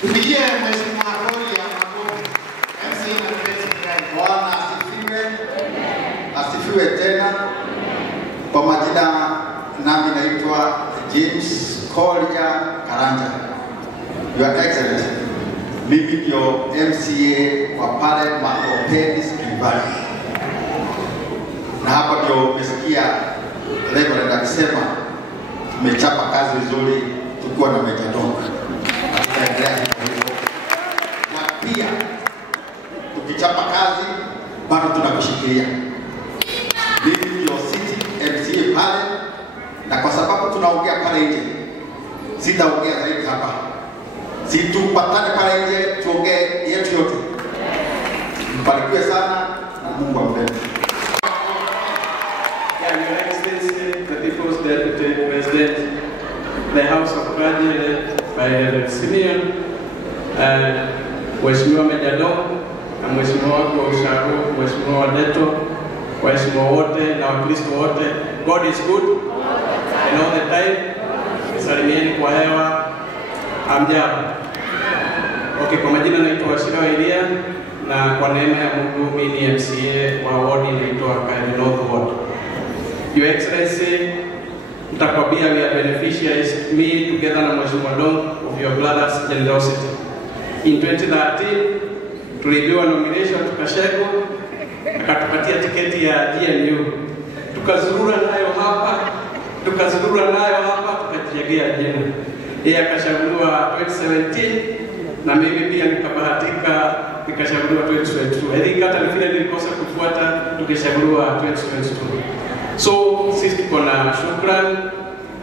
Tupigie mheshimiwa Kolia makofi. MC na president Bwana asifiwe. Asifiwe tena. Kwa majina nami naitwa James Kolia Karanja. Your Excellency, mimi ndio MCA wa pale Makopeni Skibali. Na hapa ndio umesikia Reverend akisema tumechapa kazi vizuri tukiwa na Mejadonga. Na pia tukichapa kazi bado tunakushikilia. Mimi ndio city MCA pale, na kwa sababu tunaongea pale nje sitaongea zaidi hapa. Si tupatane pale nje tuongee yetu yote. Mbarikiwe sana na Mungu ambariki. Your Excellency, the People's Deputy President, the House of Clergy led by Reverend Simeon, Mheshimiwa Mejadonga, na Mheshimiwa wako Ushago, Mheshimiwa Wadeto, Mheshimiwa wote na Wakristo wote. God is good and all the time. Salimieni kwa hewa. Hamjambo. Okay, kwa majina naitwa Washira Elia na kwa neema ya Mungu mimi ni MCA wa ward inaitwa Kairi North Ward. Your Excellency, mtakwambia we are beneficiaries, me together na Mheshimiwa Dong, of your brother's generosity. In 2013, tulipewa nomination tukashegwa, akatupatia tiketi ya GNU. Tukazurura nayo hapa, tukajegea jina. Yeye akashaguliwa 2017 na mimi pia nikabahatika nikashaguliwa 2022. Hadi hata vile nilikosa kufuata tukishaguliwa 2022. So sisi tuko na shukrani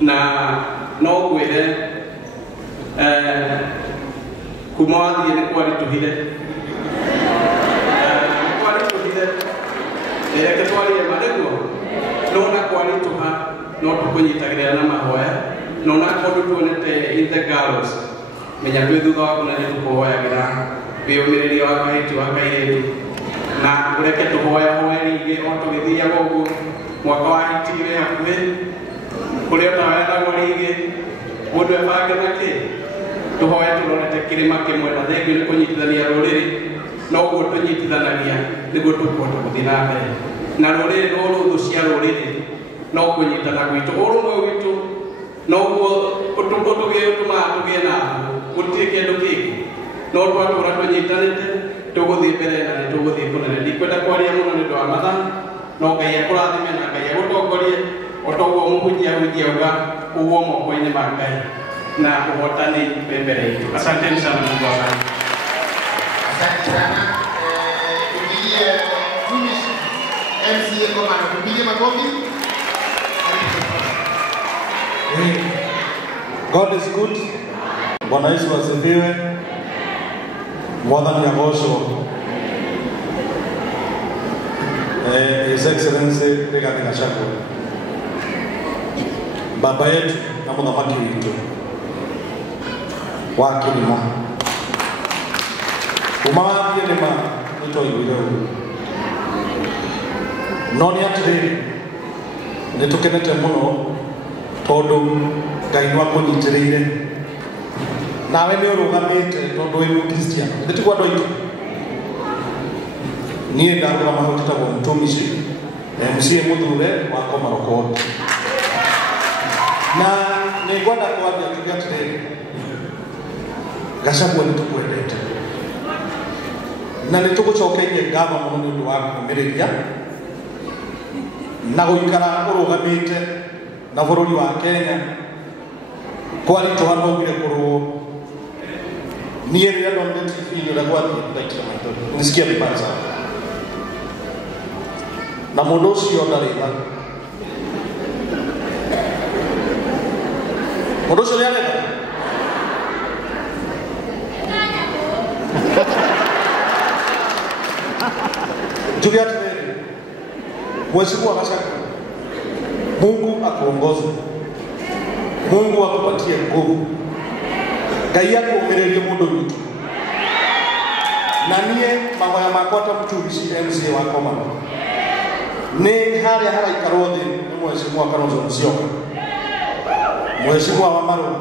na no gwele kumwadhi ni kwa lituhile ketwali ya madego nona kwa lituha no tukunyitagirira na mahoya nona kodu tuonete in the gallows menya twithutha wa kuna nitukuhoyagira wiyumiriria wa kahiti wa kairetu na ureke tuhoya hoeri otugithia gogo mwaka wa hitire hakuhe kuria tawenda gorige mundu ebange nake tuhoya turonete kirima kimwe na thengi ni kunyitithania ruriri no guo tunyitithanagia niguo tukwenda guthina mbere na ruriri no ruthu cia ruriri no kunyitana gwitu urumwe witu no guo utugie na gutie kindu kingi no twatura tunyitanite tuguthie mbere na tuguthie kunene ndikwenda kwaria muno ni ndwa matha no ngai akurathime na ngai agutongorie otoguo muhunjia uga uguo moko-ini ma ngai na uhotani mbere yetu. Asanteni sana Mungu awabariki. Asante sana. Tupigie tumishi MCA kwa maana tupigie makofi. God is good. Bwana Yesu asifiwe. Mwathani agocwo. His Excellency Rigathi Gachagua, baba yetu na muthamaki witu wa Kirima, kuma wa Kirima nitwaiguire uguo no ni atiri nitukenete muno tondu Ngai ni akunyitiriire nawe ni urugamite tondu wi Mukristiano nditigwa andu aitu niye ndarura mahotita kwa mtumishi MCA muthure wa Komaroko na nigwenda kuambia tugiatire Gachagua nitukwendete na nitugucokeire ngatho muno ni undu wa kumiriria na guikara urugamite na bururi wa Kenya kwani tuhanogire kurwo niye ria ndonde TV ni ragwa ndaikira nisikia vibaya sana na mundu ucio ndari tha mundu ucio niarega njuge atiri Mheshimiwa Gachagua, Mungu akuongoze, Mungu akupatie nguvu, Ngai akuumirerie mundu witu na niye mahoya makwa ta mtumishi MCA wa Komaroko ni haria haraikarwo thi ni Mheshimiwa Kalonzo Musyoka, Mheshimiwa Wamaru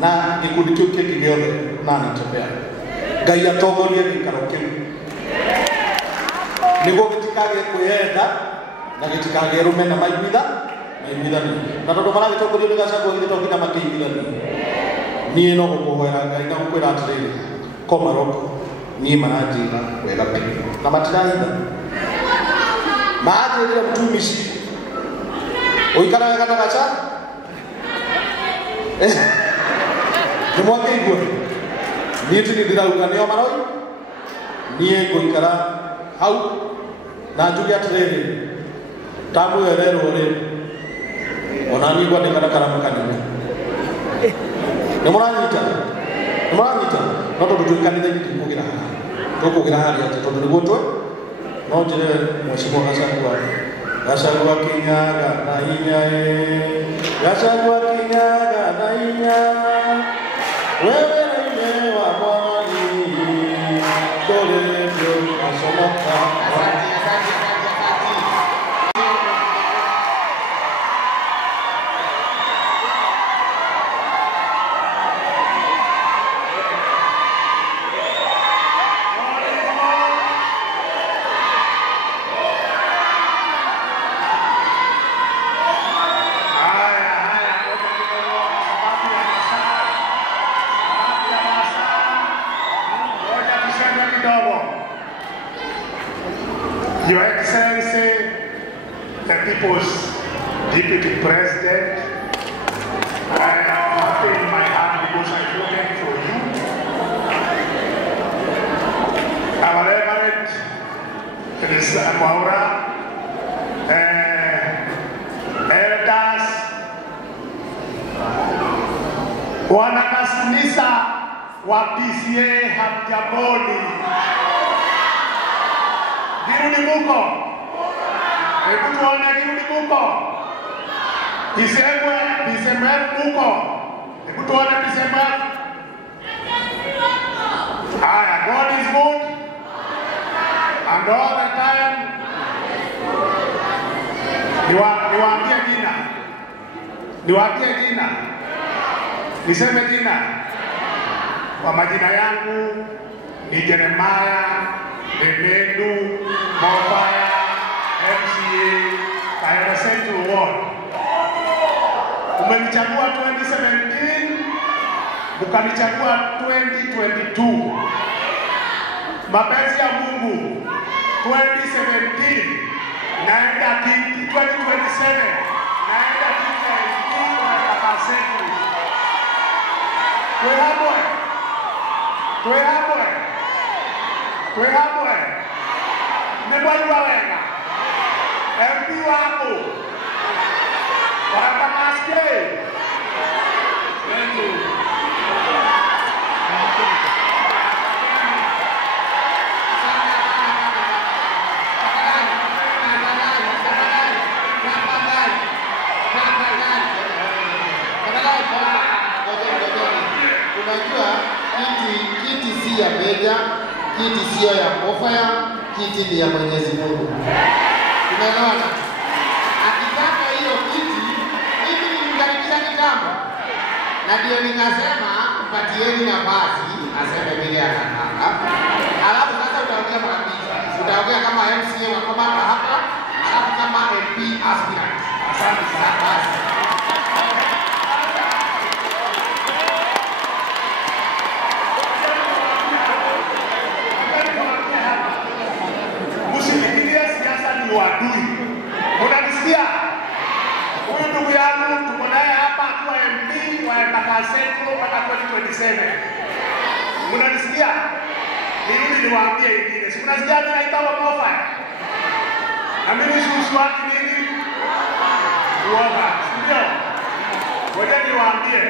na gikundi kiu kingi giothe na anatembea. Ngai atongorie gĩikaro kĩu nĩguo gĩtikagĩe kwĩyenda na gĩtikagĩe rũmena maiguithani. Na tondũ maragĩtongorio nĩ Gachagua githĩ to nginya makĩiguithania. Niĩ no gũkũhoera Ngai na gũkwĩra atĩrĩrĩ, Komaroko niĩ maranjĩra wega biũ na matirahitha. Maanjĩrire mtumishi ũikara wega na Gachagua nĩ mwakĩigua. Niĩ ti ndirauga nĩo maroi, niĩ ngũikara hau na njuge atĩrĩrĩ, tamwĩrerwo rĩ ona niĩ ngwandĩka karamu kanene. Nĩ mũranyita no tondũ twĩ kanitha-inĩ tũkũgĩra haha, tũkũgĩra harĩa atĩ tondũ nĩguo twĩ no njĩre Mheshimiwa Gachagua Kinyaga na hinya Gachagua Kinyaga na hinya wewe ni wa mwani dole ndio asomoka. Your Excellency, the People's Deputy President, I am happy in my heart because I'm looking for you. Our Reverend, Mwaura, elders, wanakanisa wa PCA hamjamoni. Girudi muko. Hebu tuone girudi muko. Disemba muko. Hebu tuone Disemba. God is good. And all the time. Niwaambie jina. Niseme jina. Kwa majina yangu ni Jeremiah Emendu Mofaya MCA Kayole Central Ward. Umenichagua 2017, ukanichagua 2022. Mapenzi ya Mungu 2017 naenda kiti 2027 naenda kiti ya Kayole Central. Kwe hapo nimewajua wega MP wako wakamasikia. Thank you. Unajua kiti si ya Meja, kiti sio ya Mofaya, kiti ni ya Mwenyezi Mungu. Unaelewana? Akitaka hiyo kiti, mimi nilimkaribisha kitambo. Na ndio nikasema mpatieni nafasi aseme vile anataka. Alafu sasa utaongea mara mbili. Utaongea kama MCA wa Komanda hapa, alafu kama MP aspirant. Asante sana basi. Wadui. Unanisikia? Huyu ndugu yangu tuko naye hapa akiwa MP wa Kayole Central mpaka 2027. Unanisikia? Mimi niwaambie ingine. Si unasikia mimi naitwa Mofaya? Na mimi shuhusu wake nini? Uoga. Ndio. Ngoja niwaambie.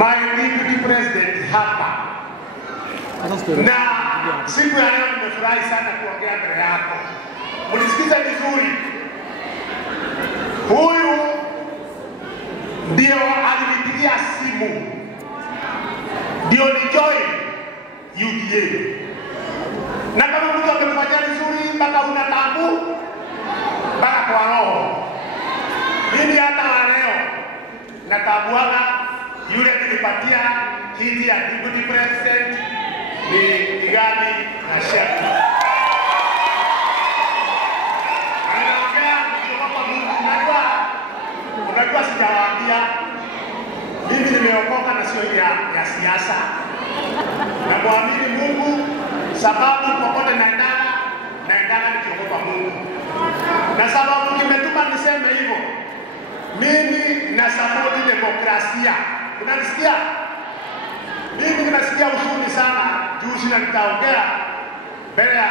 My deputy president hapa. Na siku ya leo nimefurahi sana kuongea mbele yako. Mnisikize vizuri. Huyu ndio alinipigia simu. Ndio ni join UDA. Na kama mtu amefanya vizuri mpaka una tabu mpaka kwa roho. Mimi hata leo natabuana yule nilipatia kiti ya deputy president ni Rigathi Gachagua. Anaongea kwa Mungu. Unajua sijawaambia mimi nimeokoka na sio ya siasa. Na kuamini Mungu sababu popote naendana nikiogopa Mungu. Na sababu kimetuma niseme hivyo. Mimi na support demokrasia. Unanisikia? Mimi nimesikia usuni sana juzi na nitaongea mbele ya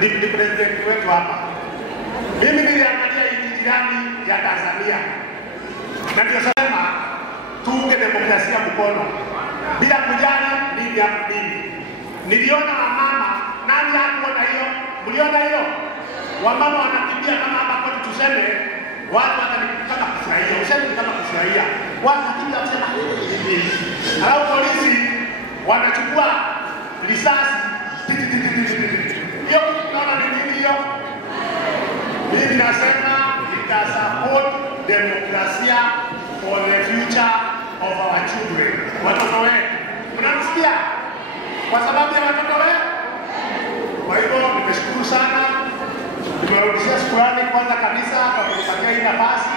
deputy president wetu hapa. Mimi niliangalia nchi jirani ya Tanzania. Na ndio sema tuunge demokrasia mkono bila kujali nini ya nini. Niliona wamama, nani hakuona hiyo? Mliona hiyo? Wamama wanakimbia kama hapa kwa tuseme watu kama kufurahia, useme kama kufurahia. Watu kimbia kusema hivi. Hao polisi wanachukua risasi. Hiyo tunaona ni nini hiyo? Mimi nasema support demokrasia for the future of our children. Watoto wetu. Mnamsikia? Kwa sababu ya watoto wetu. Kwa hivyo nimeshukuru sana. Nimerudishia shukrani kwanza kabisa kwa kunipatia hii nafasi.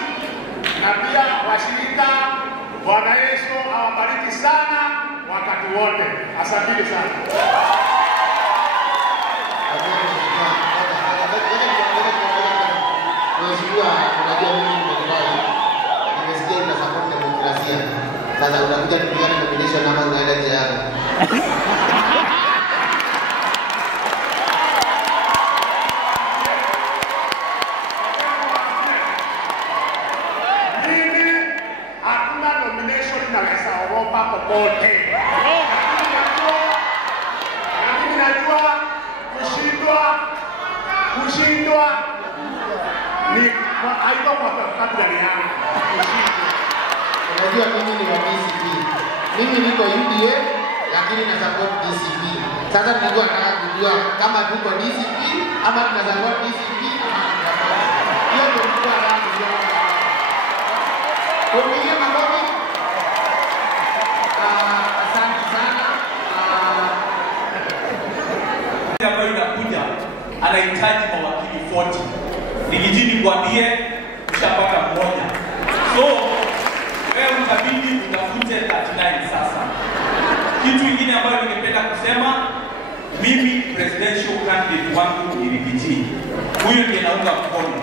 Na pia washirika, Bwana Yesu awabariki sana wakati wote. Asanteni sana. Unajua mimi nimesikia ina support demokrasia. Sasa unakuja kupigana nomination ama unaenda nje yako. Mimi hakuna nomination naweza ogopa popote. Na mimi najua kushindwa ni haiko kwa kabla yangu. Unajua mimi ni wa DCP. Mimi niko UDA lakini na support DCP. Sasa nilikuwa nataka kujua kama tuko DCP ama tuna support DCP ama hiyo ndio kwa rangi ya. Kwa makofi. Asante sana. Ambayo inakuja anahitaji mawakili 40. Nikijini kuambie ushapata mmoja. So wewe utabidi utafute 39 sasa. Kitu kingine ambayo ningependa kusema, mimi presidential candidate wangu ni Rigiji. Huyo ndiye naunga mkono.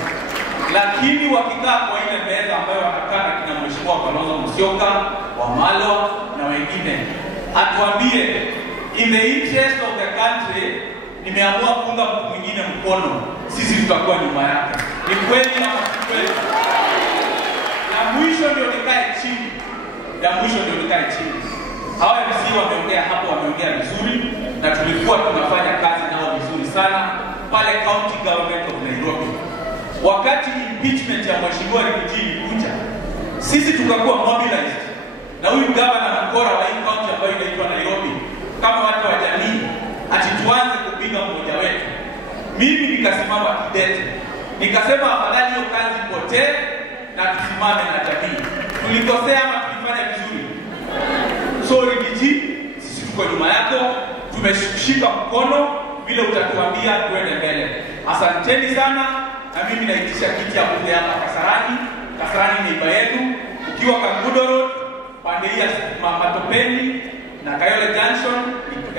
Lakini wakikaa kwa ile meza ambayo wanakaa na kina Mheshimiwa Kalonzo Musyoka, Wamalwa na wengine, atuambie in the interest of the country nimeamua kuunga mtu mwingine mkono, sisi tutakuwa nyuma yake. Ni kweli ama si kweli? Na mwisho ndio nikae chini. Hawa MC wameongea hapo, wameongea vizuri na tulikuwa tunafanya kazi nao vizuri sana pale county government of Nairobi. Wakati impeachment ya Mheshimiwa Rigiji ilikuja, sisi tukakuwa mobilized na huyu governor mkora wa hii county ambayo inaitwa Nairobi kama watu wa jamii ati tuanze kupiga mmoja wetu. Mimi nikasimama kidete. Nikasema afadhali hiyo kazi ipotee na tusimame na jamii. Tulikosea ama tulifanya vizuri? So Rigiji, sisi tuko nyuma yako, tumeshika mkono vile utatuambia tuende mbele. Asanteni sana na mimi naitisha kiti ya bunge hapa Kasarani. Kasarani ni iba yetu. Ukiwa Kangudo Road, pande hii ya Matopeni na Kayole Junction,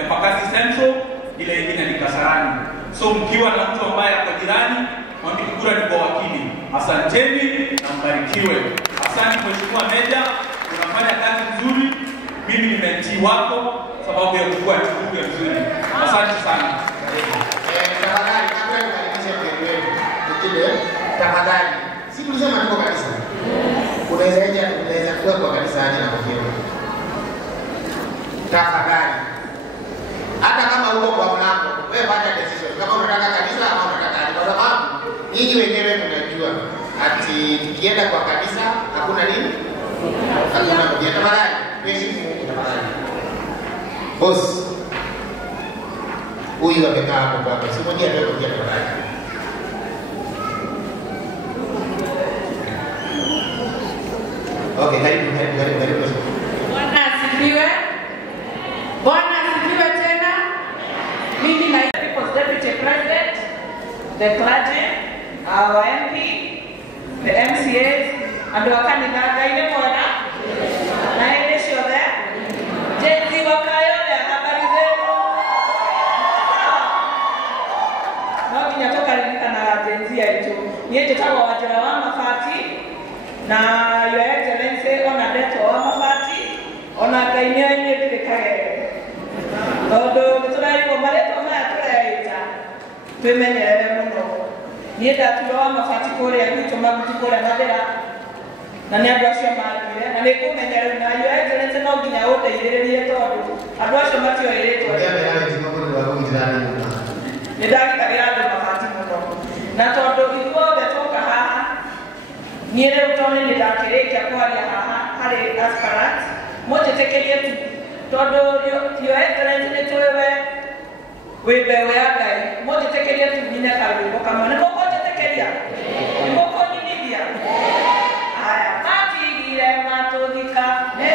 Embakasi Central, ile ingine ni Kasarani. So mkiwa na mtu ambaye ako jirani, mwambie kura ni kwa wakili. Asanteni na mbarikiwe. Asante Mheshimiwa Meja, unafanya kazi nzuri. Mimi ni mentii wako sababu ya kukua chukua vizuri. Asante sana. Tafadhali kabla nikaribishe mgeni wetu. Tafadhali. Si tulisema tuko kanisa. Unaweza kuwa kwa kanisa aje na kufia. Tafadhali. Hata kama uko kwa mlango, wewe fanya decision. Kama unataka kanisa ama unataka kanisa. Kwa sababu nyinyi wenyewe mnajua ati tukienda kwa kanisa hakuna nini? Hakuna mmoja. Tafadhali. Heshimu Mungu tafadhali. Boss. Huyu amekaa hapo kwa si mmoja ndio kwa tafadhali. Okay, karibu. Bwana asifiwe. Bwana asifiwe tena. Mimi na People's Deputy President, the clergy, our MP, the MCAs, and the kanitha gaine mwana. Na ile shode. Jenzi wakayole habari zenu. Mimi natoka na jenzi yetu. Yeye tutawa wajira wa mafati na Your Excellency ona deto wa mafati ona kainyenye dirikare. Todo tutari ko maleto ma tureita. Tumenyerere muno. Niye datu wa mafati kore ya kuto mabuti kore madera. Na ne adwasho maagire na ne kumenyerere na Your Excellency no ginya wote irererie todo. Adwasho matio ireto. Ni daki kabirado mafati muno. Na todo iko betoka haha. Niere utone ni dakireke kwaria haha hari askarat. Moje tekelie tu. Todo Your Excellency ne towe webewe agai. Moje tekelie tu nina kalbi kama ne moje tekelia. Ni moko ni nibia. Aya, mati ile matodika. Ne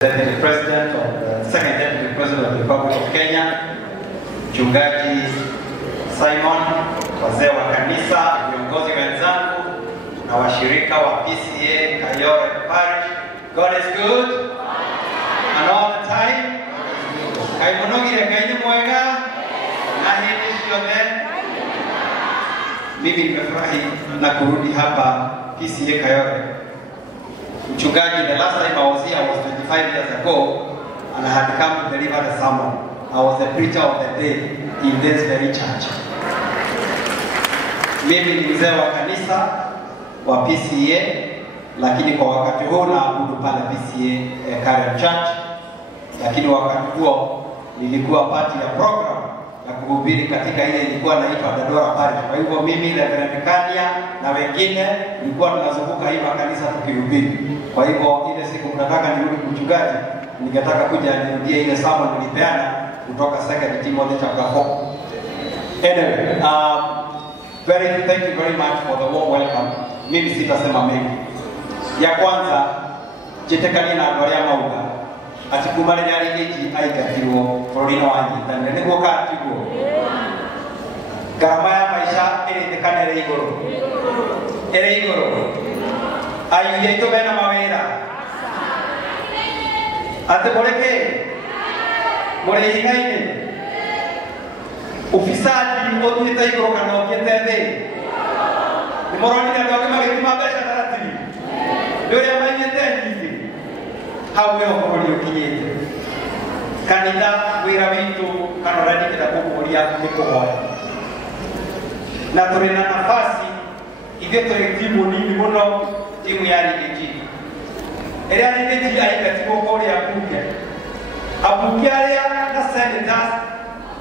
Deputy President of the Second Deputy President of the Republic of Kenya, Mchungaji Simon, wazee wa kanisa, viongozi wenzangu na washirika wa PCA Kayore Parish. God is good and all the time. Kaimunogire kaini mwega na hili shode. Mimi nimefurahi na kurudi hapa PCA Kayore. Mchungaji, the last time I was here was 25 years ago, and I had come to deliver the sermon. I was the preacher of the day in this very church. Mimi ni mzee wa kanisa wa PCA, lakini kwa wakati huo naabudu pale PCA Karen Church, lakini wakati huo nilikuwa part ya program ya kuhubiri katika ile ilikuwa inaitwa Dadora Parish. Kwa hivyo mimi Reverend Kania na wengine nilikuwa tunazunguka hii makanisa tukihubiri. Kwa hivyo ile siku nataka nirudi mchungaji, ningetaka kuja nirudie ile sermon nilipeana kutoka 2 Timothy chapter 4. Anyway, thank you very much for the warm welcome. Mimi sitasema mengi. Ya kwanza, jitekani na Gloria Mauga. Atikumale nyari hiki aigatirwo Florina wanyitana niguo katigwo. Garama ya maisha ĩrĩthĩkana ĩrĩ igũrũ. Ĩrĩ igũrũ. Ayuye ito bena mawĩra. Ate moreke. Mũrĩhinga-inĩ. Ufisadi ũthiĩte igũrũ kana ũthiĩte thĩ. Nĩmũronire andũ angĩ magĩthima mbeca taratiri. Nĩ ũrĩa maigĩte nyingĩ. Hau nĩho bũrũri ũkinyĩte. Kanitha wĩra witũ kana ũrandĩkĩra kũmũria nĩ kũhoya. Na tũrĩ na nafasi ithuĩ tũrĩ timu nini mũno, timu ya Rigiji. Ĩrĩa Rigiji aingatirwo kũrĩa mbunge. Ambunge arĩa na senators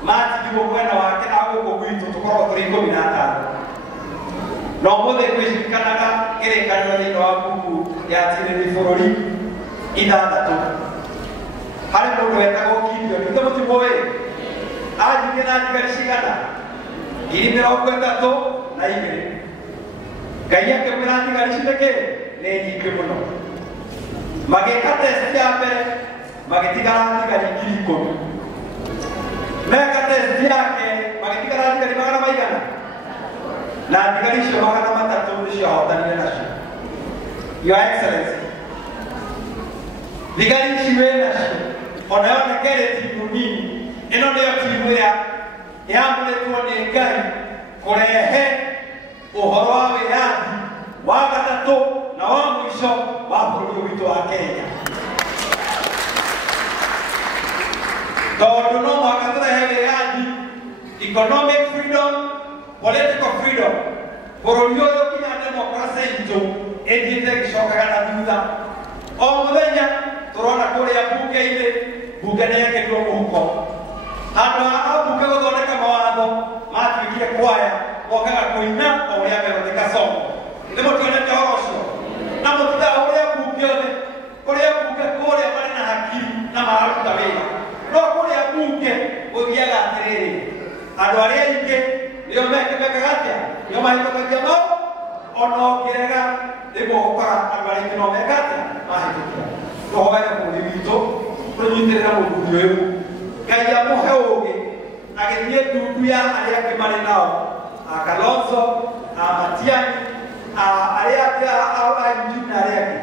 matigirwo mwena wake a gũkũ gwitũ tũkoragwo tũrĩ 15. Na ũmũthĩ gwĩcirikanaga kĩrĩkanĩro thĩinĩ wa mbuku ya tirĩrĩ bũrũri 6. Harĩ mũndũ wetagwo Gideon, ithe mũtimũĩ anjigĩ na thigari cigana 32. Ngai akĩmwĩra thigari cinĩkĩ nĩ nyingĩ mũno. Magĩka test ya mbere magĩtigara thigari 10,000. Meka test yake magĩtigara thigari magana maigana na thigari icio 300 nĩciohotanire nacio. Your Excellency, thigari ici wĩ nacio ona yonekere timu nini, ĩno nĩyo timu ĩrĩa yamũrĩtwo nĩ Ngai kũrehe ũhoro wa wĩyathi wa gatatũ na wa mũico wa bũrũri witũ wa Kenya. Tondũ no mũhaka tũrehe wĩyathi, economic freedom, political freedom, bũrũri ũyũ nginya democracy itũ ĩthiĩte ĩgĩcokaga na thutha. O mũthenya tũrona kũrĩa mbunge-inĩ, mbunge nĩyekĩrirwo mũhuko. Handũ ha mbunge gũthondeka mawatho matuĩkire kwaya mokaga kũina o ũrĩa Veronica Songo. Nĩmũtuonete ũhoro ũcio na mũtithaga ũrĩa mbunge othe kũrĩa mbunge kũrĩa marĩ na hakiri na mararuta wĩra. No kũrĩa mbunge gũthiaga atĩrĩrĩ, andũ arĩa aingĩ nĩo mekaga atĩa, nĩo mahĩtũkagia mau, ona ũngĩrega rĩmwe ũgũkora andũ arĩa aingĩ no meka atĩa, mahĩtũkia. Tũhoere bũrũri witũ tũnyitĩrĩre mũthuri ũyũ, Ngai amũhe ũũgĩ agĩthiĩ ndundu ya arĩa angĩ marĩ nao, Kalonzo, Matiang'i, arĩa angĩ Eugene na arĩa angĩ,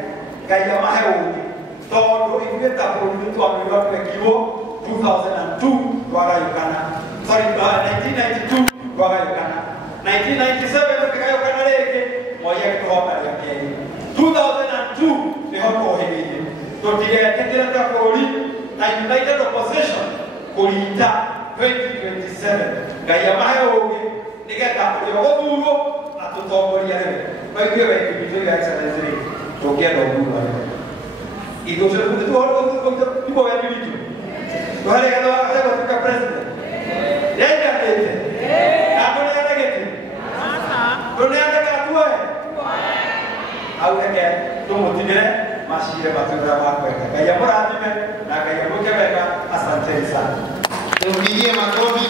Ngai amahe ũũgĩ, tondũ ithuĩ ta bũrũri nĩtwamĩrĩirwo twekirwo 2002 twagayũkana, sorry 1992 twagayũkana, 1997 tũkĩgayũkana rĩngĩ, Moi agĩtũhota rĩa kerĩ, 2002 nĩho twohĩgĩire, tũtigetĩkĩre ta bũrũri na united opposition kũrinda 2027. Ngai amahe ũũgĩ nĩgetha ũrĩa ũgũthurwo atũtongoria rĩu. Kwa hivyo wetu Your Excellency, tũkĩenda ũthurwo rĩu. Ithuĩ tuko wetu witũ. Tũharĩga gũtuĩka president. Nĩaiganĩte. Na tũnĩandĩgĩte. Tũnĩandĩga tuoe. Hau reke tũmũtigĩre macire matunda ma kwenda. Ngai amũrathime na Ngai amwĩke wega. Asanteni sana. Tumpigie makofi.